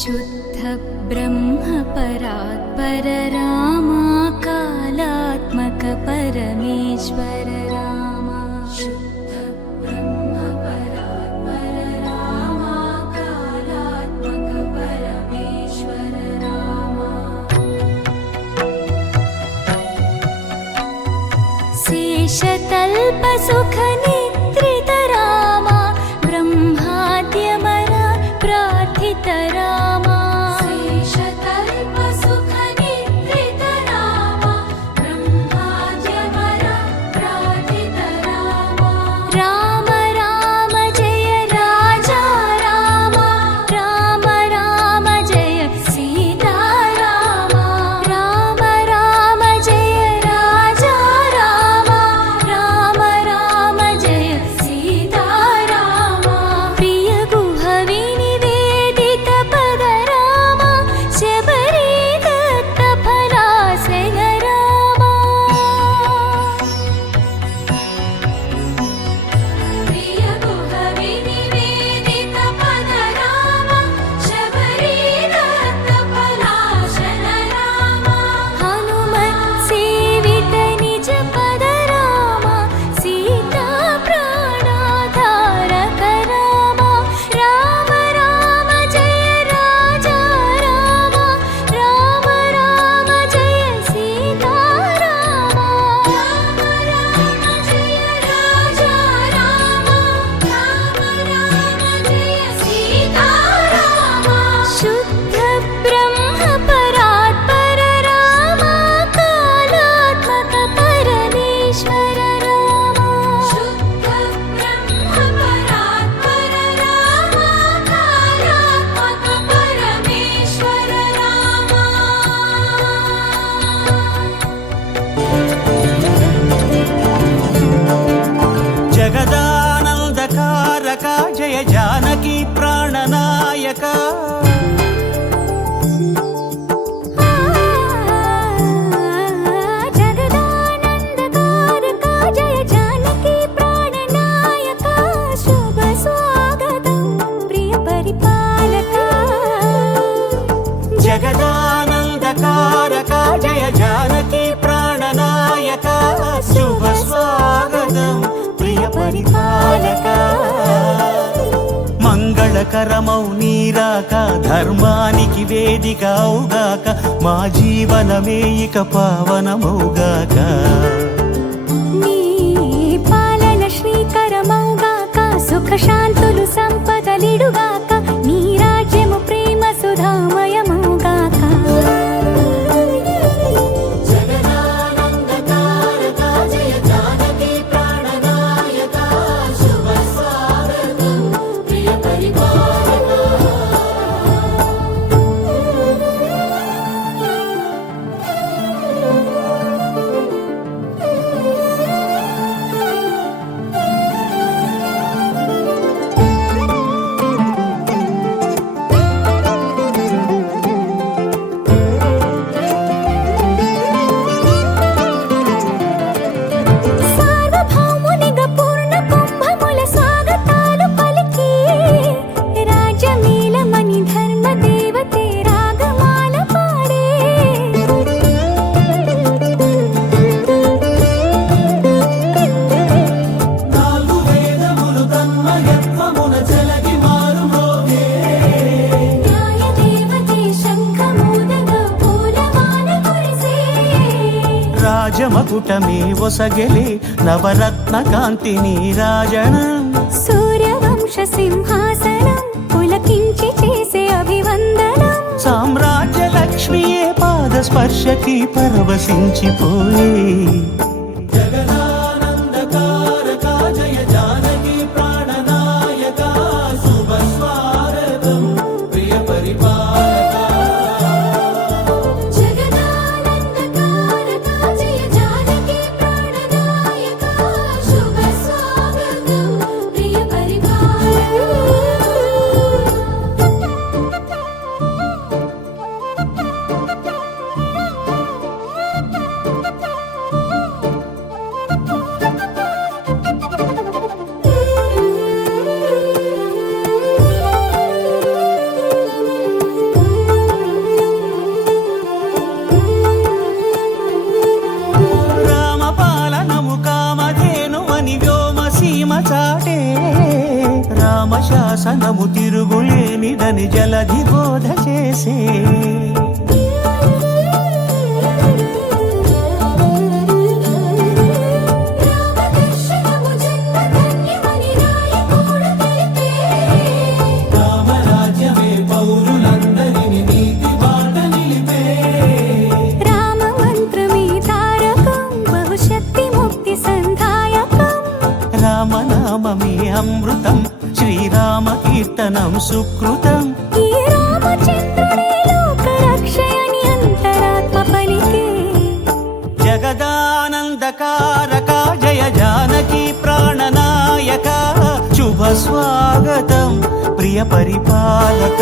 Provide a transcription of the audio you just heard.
शुद्ध ब्रह्म परात्पर रामा कालात्मक परमेश्वर रामा शुद्ध ब्रह्म परात्पर रामा कालात्मक परमेश्वर रामा शेषतल्प सुख निद्रित रामा ब्रह्माद्यमर प्रार्थित रामा शेषतल्प सुख निद्रित रामा ब्रह्माद्यमर प्रार्थित रामा राम राम जय राजा रामा राम राम जय सीता रामा राम राम जय राजा रामा राम राम जय सीता रामा प्रिय गुहवि निवेदित पद रामा शबरी दत्त फलासेन रामा प्रिय गुहवि निवेदित पद रामा शबरी दत्त फलासेन रामा हनुमत् सेवित निज पद रामा सीता प्राणाधारक रामा राम राम जय राजा रामा राम राम जय सीता रामा राम राम जय राजा रामा राम राम जय सीता रामा शुद्ध ब्रह्म परात्पर रामा कालात्मक परमेश्वर रामा शुद्ध ब्रह्म परात्पर रामा कालात्मक परमेश्वर रामा जगदानन्दकारक जय जानकी प्राणनायक जगदानन्दकारक जय जानकी प्राणनायक शुभ स्वागतं प्रिय परिपालक जगदानन्दकारक जय जानकी प्राणनायक शुभ स्वागतं प्रिय परिपालक మంగళకరమౌ నీరాక ధర్మానికి వేదిక అవుగాక మా జీవనమే ఇక పావనమౌగాక నీ పాలన శ్రీకరమౌగాక సుఖ శాంతులు సంపదలిడుగాక నీ రాజ్యము ప్రేమ సుధామయమౌగాక జగదానందకారక జయ జానకి ప్రాణనాయక శుభ స్వాగతం ప్రియ పరిపాలక సార్వభౌమునిగా పూర్ణ కుంభముల స్వాగతాలు పలికి రాజమేళమణి ధర్మ దేవతే రాగమాల పాడే నాలుగు వేదములు తన్మయత్వమున చెలగి మారుమోగే న్యాయ దేవతే శంఖమూదగా పూలమాల కురిసే రాజమకుటమే ఒసగెలే నవరత్న కాంతి నీరాజనం సూర్యవంశ సింహాసనం పులకించి చేసే అభివందనం సామ్రాజ్య లక్ష్మియే పాద స్పర్శకి పరవశించిపోయే జగదానందకారక జయ జానకి ప్రాణనాయక శుభ స్వాగతం ప్రియ పరిపాలక జగదానందకారక జయ జానకి ప్రాణనాయక శుభ స్వాగతం ప్రియ పరిపాలక చాటే రామశాసనము తిరుగులేనిదని జలధి బోధ చేసే రామదర్శనము జన్మధన్యమని నాయకుడు తెలిపే రామరాజ్యమే పౌరులందరిని నీతి బాట నిలిపే రామ మంత్రమే తారకం బహుశక్తి ముక్తి సంధాయకం రామనామమే అమృతం శ్రీరామ కీర్తనం సుకృతం ఈ రామచంద్రుడే లోక రక్షయని అంతరాత్మ పలికే జగదానందకారక జయ జానకి ప్రాణనాయక శుభ స్వాగతం ప్రియ పరిపాలక